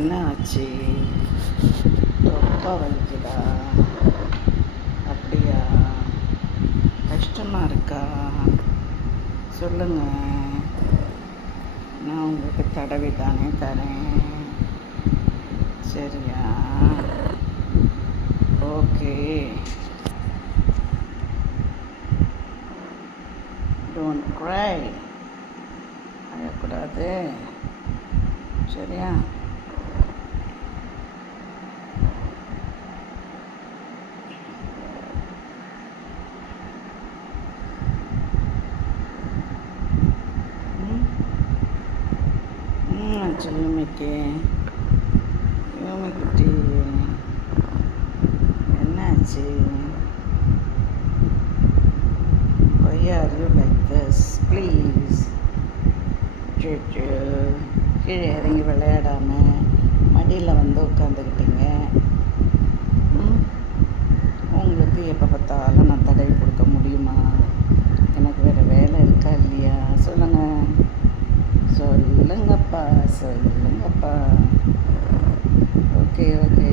என்ன ஆச்சு? தொப்பை வலிக்குதா? அப்படியா? கஷ்டமாக இருக்கா? சொல்லுங்கள், நான் உங்களுக்கு தடவி தானே தரேன். சரியா? Okay, don't cry. அழக்கூடாது, சரியா? ஆச்சு யூமிக்குட்டி, என்னாச்சு? Why are you like this? Please. கீழே இறங்கி விளையாடாமல் மடியில் வந்து உட்காந்துக்கிட்டீங்க. உங்களுக்கு எப்போ பார்த்தாலும் நான் தடவி கொடுக்க முடியுமா? எனக்கு வேறு வேலை இருக்கா இல்லையா? சொல்லுங்கள், சொல்லுங்கப்பா, சொல்லுங்கப்பா. Okay okay.